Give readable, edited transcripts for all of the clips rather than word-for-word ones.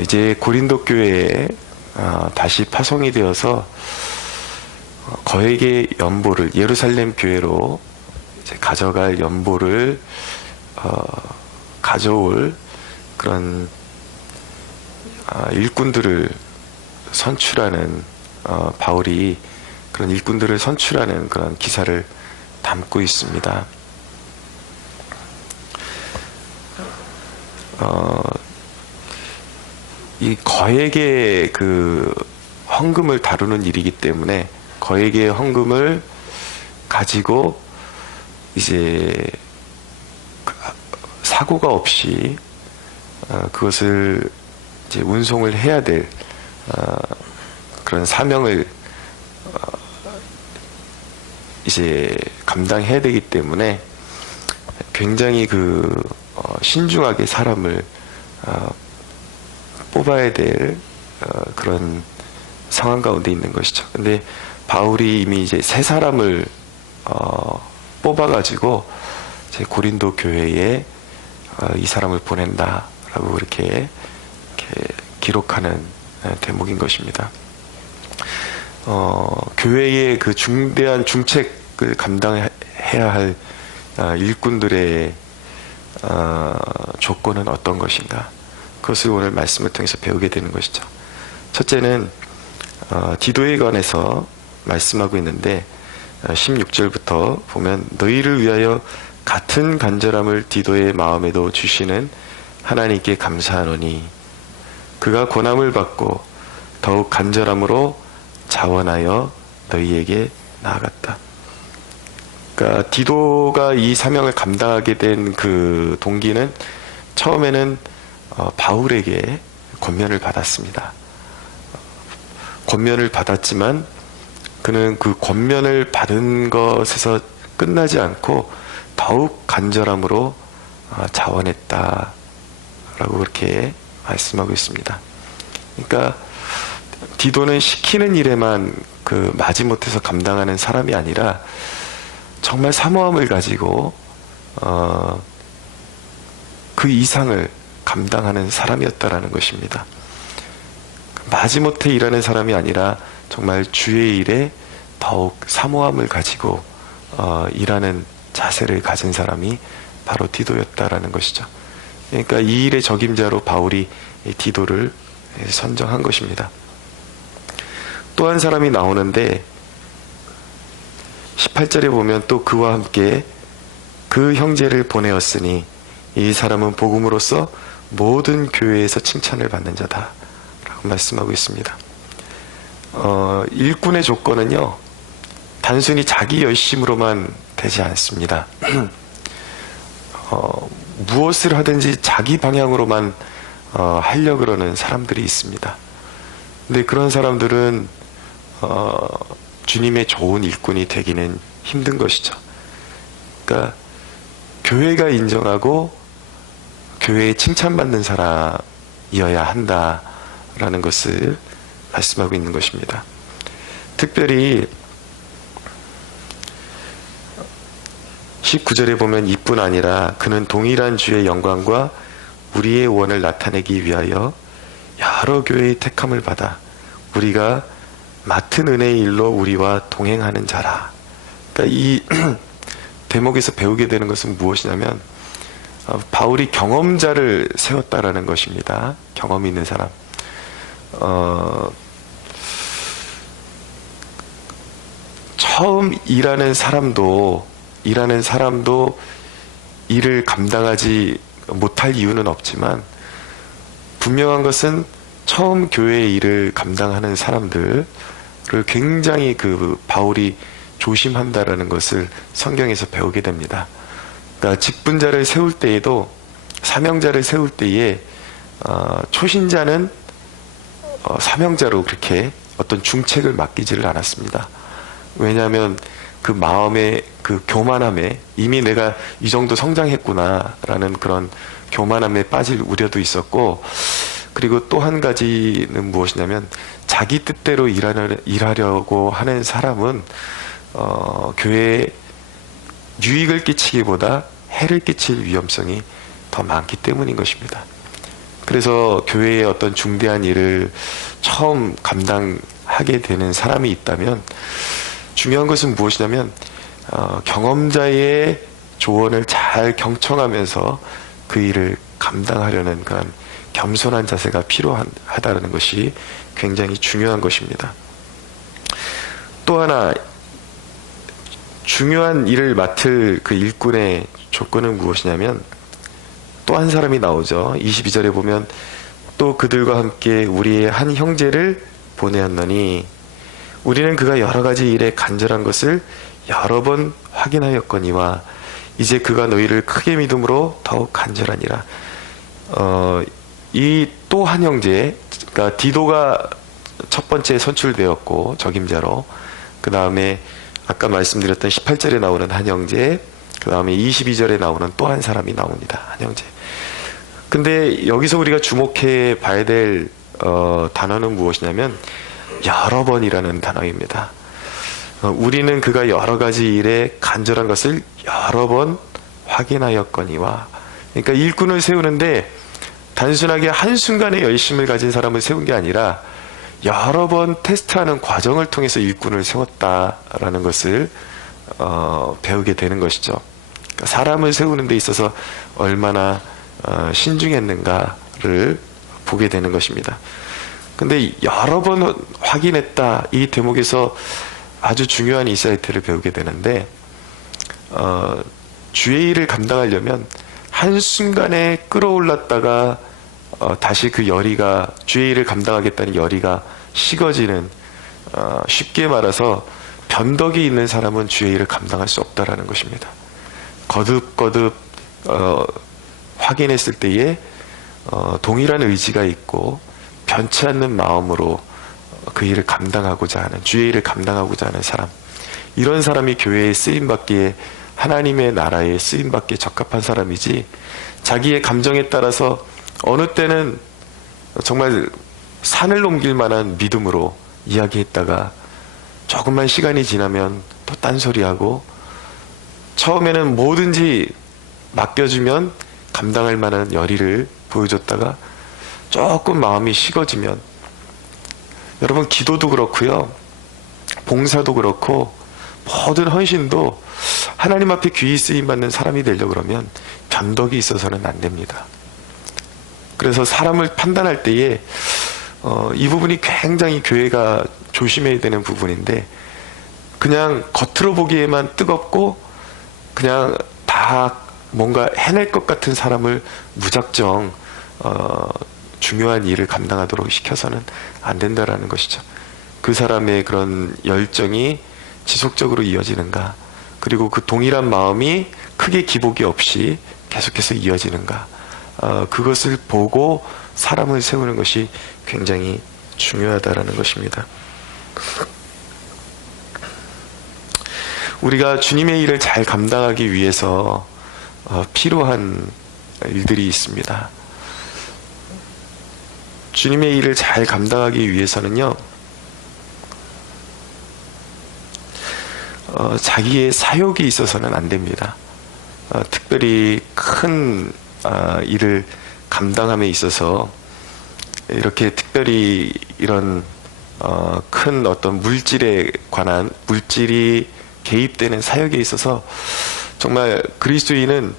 이제 고린도 교회에 다시 파송이 되어서 거액의 연보를 예루살렘 교회로 이제 가져갈 연보를 가져올 그런 일꾼들을 선출하는 바울이 그런 일꾼들을 선출하는 그런 기사를 담고 있습니다. 이 거액의 그 헌금을 다루는 일이기 때문에 거액의 헌금을 가지고 이제 사고가 없이 그것을 이제 운송을 해야 될 그런 사명을 이제 감당해야 되기 때문에 굉장히 신중하게 사람을 뽑아야 될 그런 상황 가운데 있는 것이죠. 근데 바울이 이미 이제 세 사람을 뽑아가지고 제 고린도 교회에 이 사람을 보낸다라고 그렇게 기록하는 대목인 것입니다. 교회의 그 중대한 중책을 감당해야 할 일꾼들의 조건은 어떤 것인가? 그것을 오늘 말씀을 통해서 배우게 되는 것이죠. 첫째는 디도에 관해서 말씀하고 있는데 16절부터 보면 너희를 위하여 같은 간절함을 디도의 마음에도 주시는 하나님께 감사하노니 그가 고난을 받고 더욱 간절함으로 자원하여 너희에게 나아갔다. 그러니까 디도가 이 사명을 감당하게 된 그 동기는 처음에는 바울에게 권면을 받았습니다. 권면을 받았지만 그는 그 권면을 받은 것에서 끝나지 않고 더욱 간절함으로 자원했다라고 그렇게 말씀하고 있습니다. 그러니까 디도는 시키는 일에만 마지못해서 감당하는 사람이 아니라 정말 사모함을 가지고 그 이상을 감당하는 사람이었다라는 것입니다. 마지못해 일하는 사람이 아니라 정말 주의 일에 더욱 사모함을 가지고 일하는 자세를 가진 사람이 바로 디도였다라는 것이죠. 그러니까 이 일의 적임자로 바울이 디도를 선정한 것입니다. 또 한 사람이 나오는데 18절에 보면 또 그와 함께 그 형제를 보내었으니 이 사람은 복음으로써 모든 교회에서 칭찬을 받는 자다 라고 말씀하고 있습니다. 일꾼의 조건은요 단순히 자기 열심으로만 되지 않습니다. 무엇을 하든지 자기 방향으로만 하려고 그러는 사람들이 있습니다. 근데 그런 사람들은 주님의 좋은 일꾼이 되기는 힘든 것이죠. 그러니까 교회가 인정하고 교회에 칭찬받는 사람이어야 한다라는 것을 말씀하고 있는 것입니다. 특별히 19절에 보면 이뿐 아니라 그는 동일한 주의 영광과 우리의 원을 나타내기 위하여 여러 교회의 택함을 받아 우리가 맡은 은혜의 일로 우리와 동행하는 자라. 그러니까 이 대목에서 배우게 되는 것은 무엇이냐면 바울이 경험자를 세웠다라는 것입니다. 경험이 있는 사람. 처음 일하는 사람도 일을 감당하지 못할 이유는 없지만 분명한 것은 처음 교회의 일을 감당하는 사람들을 굉장히 바울이 조심한다라는 것을 성경에서 배우게 됩니다. 그러니까 직분자를 세울 때에도 사명자를 세울 때에 초신자는 사명자로 그렇게 어떤 중책을 맡기지를 않았습니다. 왜냐하면 그 마음의 그 교만함에 이미 내가 이 정도 성장했구나라는 그런 교만함에 빠질 우려도 있었고, 그리고 또 한 가지는 무엇이냐면 자기 뜻대로 일하려고 하는 사람은 교회에 유익을 끼치기보다 해를 끼칠 위험성이 더 많기 때문인 것입니다. 그래서 교회의 어떤 중대한 일을 처음 감당하게 되는 사람이 있다면 중요한 것은 무엇이냐면 경험자의 조언을 잘 경청하면서 그 일을 감당하려는 그런 겸손한 자세가 필요하다는 것이 굉장히 중요한 것입니다. 또 하나 중요한 일을 맡을 그 일꾼의 조건은 무엇이냐면 또 한 사람이 나오죠. 22절에 보면 또 그들과 함께 우리의 한 형제를 보내었노니 우리는 그가 여러 가지 일에 간절한 것을 여러 번 확인하였거니와 이제 그가 너희를 크게 믿음으로 더욱 간절하니라. 이 또 한 형제, 그러니까 디도가 첫 번째 선출되었고 적임자로, 그 다음에 아까 말씀드렸던 18절에 나오는 한 형제, 그 다음에 22절에 나오는 또 한 사람이 나옵니다. 한 형제. 근데 여기서 우리가 주목해 봐야 될 단어는 무엇이냐면 여러 번이라는 단어입니다. 우리는 그가 여러 가지 일에 간절한 것을 여러 번 확인하였거니와, 그러니까 일꾼을 세우는데 단순하게 한순간에 열심을 가진 사람을 세운 게 아니라 여러 번 테스트하는 과정을 통해서 일꾼을 세웠다라는 것을 배우게 되는 것이죠. 그러니까 사람을 세우는 데 있어서 얼마나 신중했는가를 보게 되는 것입니다. 근데 여러 번 확인했다, 이 대목에서 아주 중요한 인사이트를 배우게 되는데 주의 일을 감당하려면 한순간에 끌어올랐다가 다시 그 열의가, 주의 일을 감당하겠다는 열의가 식어지는, 쉽게 말해서 변덕이 있는 사람은 주의 일을 감당할 수 없다라는 것입니다. 거듭거듭 확인했을 때에 동일한 의지가 있고 변치 않는 마음으로 그 일을 감당하고자 하는, 주의 일을 감당하고자 하는 사람, 이런 사람이 교회에 쓰임받기에, 하나님의 나라에 쓰임받기에 적합한 사람이지, 자기의 감정에 따라서 어느 때는 정말 산을 넘길 만한 믿음으로 이야기했다가 조금만 시간이 지나면 또 딴소리하고, 처음에는 뭐든지 맡겨주면 감당할 만한 열의를 보여줬다가 조금 마음이 식어지면, 여러분 기도도 그렇고요, 봉사도 그렇고 모든 헌신도 하나님 앞에 귀히 쓰임받는 사람이 되려고 그러면 변덕이 있어서는 안 됩니다. 그래서 사람을 판단할 때에 이 부분이 굉장히 교회가 조심해야 되는 부분인데, 그냥 겉으로 보기에만 뜨겁고 그냥 다 뭔가 해낼 것 같은 사람을 무작정 중요한 일을 감당하도록 시켜서는 안 된다라는 것이죠. 그 사람의 그런 열정이 지속적으로 이어지는가, 그리고 그 동일한 마음이 크게 기복이 없이 계속해서 이어지는가, 그것을 보고 사람을 세우는 것이 굉장히 중요하다라는 것입니다. 우리가 주님의 일을 잘 감당하기 위해서 필요한 일들이 있습니다. 주님의 일을 잘 감당하기 위해서는요, 자기의 사욕이 있어서는 안 됩니다. 특별히 큰 일을 감당함에 있어서 이렇게 특별히 이런 큰 어떤 물질에 관한, 물질이 개입되는 사역에 있어서 정말 그리스도인은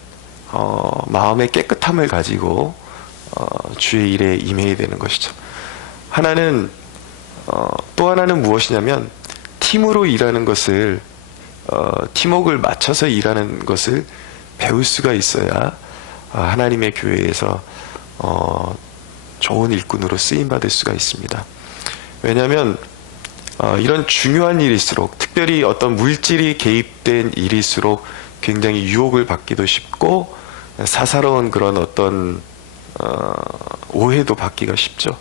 마음의 깨끗함을 가지고 주의 일에 임해야 되는 것이죠. 하나는 또 하나는 무엇이냐면 팀으로 일하는 것을, 팀워크를 맞춰서 일하는 것을 배울 수가 있어야 하나님의 교회에서 좋은 일꾼으로 쓰임받을 수가 있습니다. 왜냐하면 이런 중요한 일일수록, 특별히 어떤 물질이 개입된 일일수록 굉장히 유혹을 받기도 쉽고 사사로운 그런 어떤 오해도 받기가 쉽죠.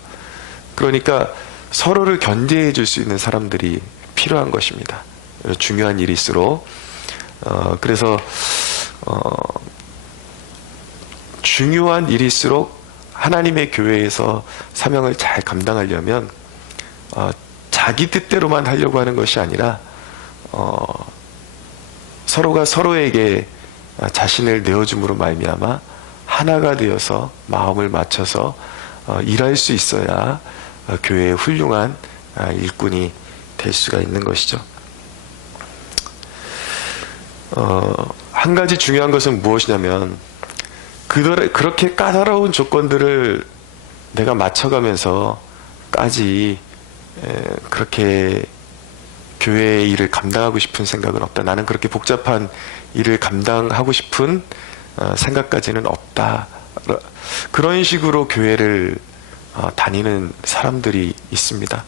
그러니까 서로를 견제해 줄 수 있는 사람들이 필요한 것입니다. 중요한 일일수록. 그래서 중요한 일일수록 하나님의 교회에서 사명을 잘 감당하려면 자기 뜻대로만 하려고 하는 것이 아니라 서로가 서로에게 자신을 내어줌으로 말미암아 하나가 되어서 마음을 맞춰서 일할 수 있어야 교회의 훌륭한 일꾼이 될 수가 있는 것이죠. 한 가지 중요한 것은 무엇이냐면 그렇게 까다로운 조건들을 내가 맞춰가면서까지 그렇게 교회의 일을 감당하고 싶은 생각은 없다. 나는 그렇게 복잡한 일을 감당하고 싶은 생각까지는 없다. 그런 식으로 교회를 다니는 사람들이 있습니다.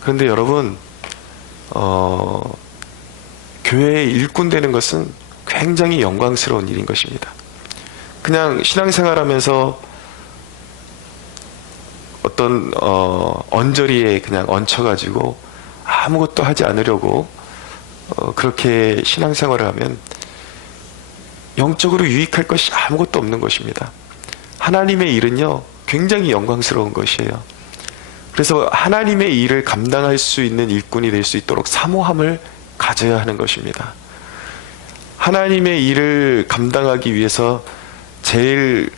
그런데 여러분, 교회의 일꾼 되는 것은 굉장히 영광스러운 일인 것입니다. 그냥 신앙생활하면서 어떤 언저리에 그냥 얹혀가지고 아무것도 하지 않으려고 그렇게 신앙생활을 하면 영적으로 유익할 것이 아무것도 없는 것입니다. 하나님의 일은요, 굉장히 영광스러운 것이에요. 그래서 하나님의 일을 감당할 수 있는 일꾼이 될 수 있도록 사모함을 가져야 하는 것입니다. 하나님의 일을 감당하기 위해서 제일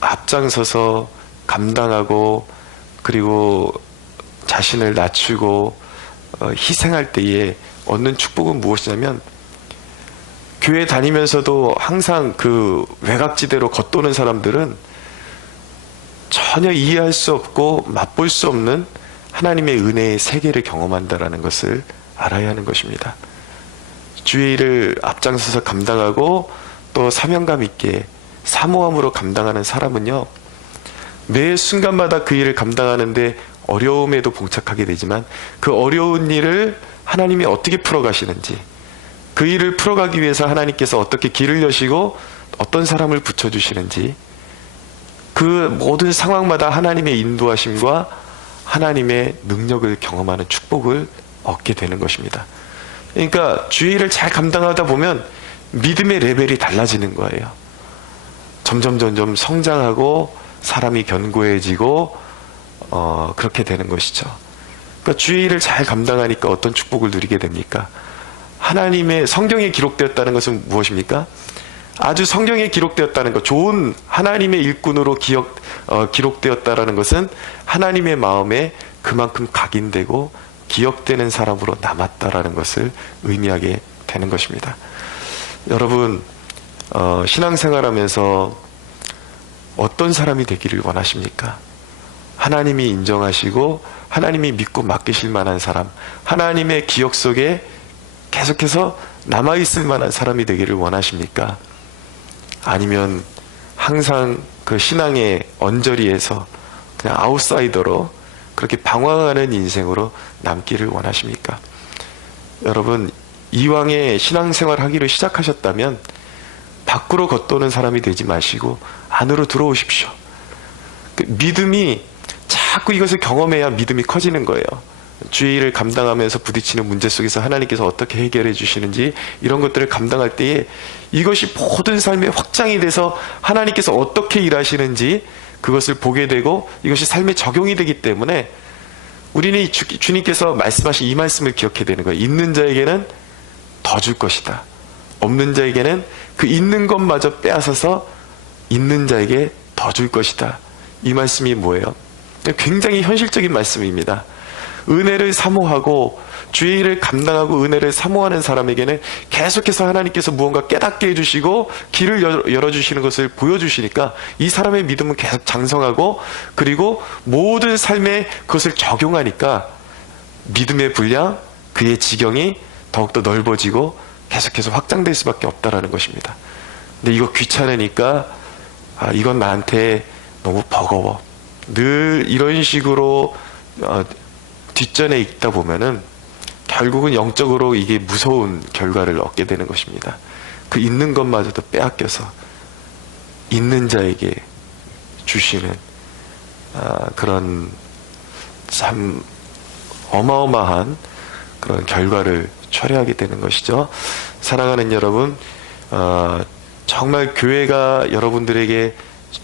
앞장서서 감당하고, 그리고 자신을 낮추고 희생할 때에 얻는 축복은 무엇이냐면, 교회 다니면서도 항상 그 외곽지대로 겉도는 사람들은 전혀 이해할 수 없고 맛볼 수 없는 하나님의 은혜의 세계를 경험한다라는 것을 알아야 하는 것입니다. 주의 일을 앞장서서 감당하고 또 사명감 있게 사모함으로 감당하는 사람은요, 매 순간마다 그 일을 감당하는데 어려움에도 봉착하게 되지만 그 어려운 일을 하나님이 어떻게 풀어가시는지, 그 일을 풀어가기 위해서 하나님께서 어떻게 길을 여시고 어떤 사람을 붙여주시는지, 그 모든 상황마다 하나님의 인도하심과 하나님의 능력을 경험하는 축복을 얻게 되는 것입니다. 그러니까 주의 일을 잘 감당하다 보면 믿음의 레벨이 달라지는 거예요. 점점 성장하고 사람이 견고해지고 그렇게 되는 것이죠. 그러니까 주의 일을 잘 감당하니까 어떤 축복을 누리게 됩니까? 하나님의 성경에 기록되었다는 것은 무엇입니까? 아주 성경에 기록되었다는 것, 좋은 하나님의 일꾼으로 기록되었다라는 것은 하나님의 마음에 그만큼 각인되고 기억되는 사람으로 남았다라는 것을 의미하게 되는 것입니다. 여러분, 신앙생활하면서 어떤 사람이 되기를 원하십니까? 하나님이 인정하시고 하나님이 믿고 맡기실 만한 사람, 하나님의 기억 속에 계속해서 남아있을 만한 사람이 되기를 원하십니까? 아니면 항상 그 신앙의 언저리에서 그냥 아웃사이더로 그렇게 방황하는 인생으로 남기를 원하십니까? 여러분, 이왕에 신앙생활 하기를 시작하셨다면 밖으로 겉도는 사람이 되지 마시고 안으로 들어오십시오. 믿음이 자꾸 이것을 경험해야 믿음이 커지는 거예요. 주의 일을 감당하면서 부딪히는 문제 속에서 하나님께서 어떻게 해결해 주시는지, 이런 것들을 감당할 때에 이것이 모든 삶에 확장이 돼서 하나님께서 어떻게 일하시는지 그것을 보게 되고 이것이 삶에 적용이 되기 때문에 우리는 주님께서 말씀하신 이 말씀을 기억해야 되는 거예요. 있는 자에게는 더 줄 것이다. 없는 자에게는 그 있는 것마저 빼앗아서 있는 자에게 더 줄 것이다. 이 말씀이 뭐예요? 굉장히 현실적인 말씀입니다. 은혜를 사모하고 주의 일을 감당하고 은혜를 사모하는 사람에게는 계속해서 하나님께서 무언가 깨닫게 해주시고 길을 열어주시는 것을 보여주시니까 이 사람의 믿음은 계속 장성하고, 그리고 모든 삶에 그것을 적용하니까 믿음의 분량, 그의 지경이 더욱더 넓어지고 계속해서 확장될 수밖에 없다라는 것입니다. 근데 이거 귀찮으니까 이건 나한테 너무 버거워, 늘 이런 식으로 뒷전에 있다 보면은 결국은 영적으로 이게 무서운 결과를 얻게 되는 것입니다. 그 있는 것마저도 빼앗겨서 있는 자에게 주시는 그런 참 어마어마한 그런 결과를 초래하게 되는 것이죠. 사랑하는 여러분, 정말 교회가 여러분들에게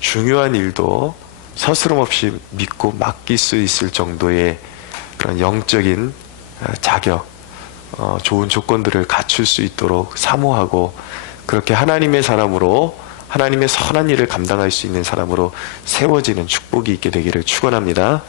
중요한 일도 서스럼 없이 믿고 맡길 수 있을 정도의 그런 영적인 자격, 좋은 조건들을 갖출 수 있도록 사모하고, 그렇게 하나님의 사람으로 하나님의 선한 일을 감당할 수 있는 사람으로 세워지는 축복이 있게 되기를 축원합니다.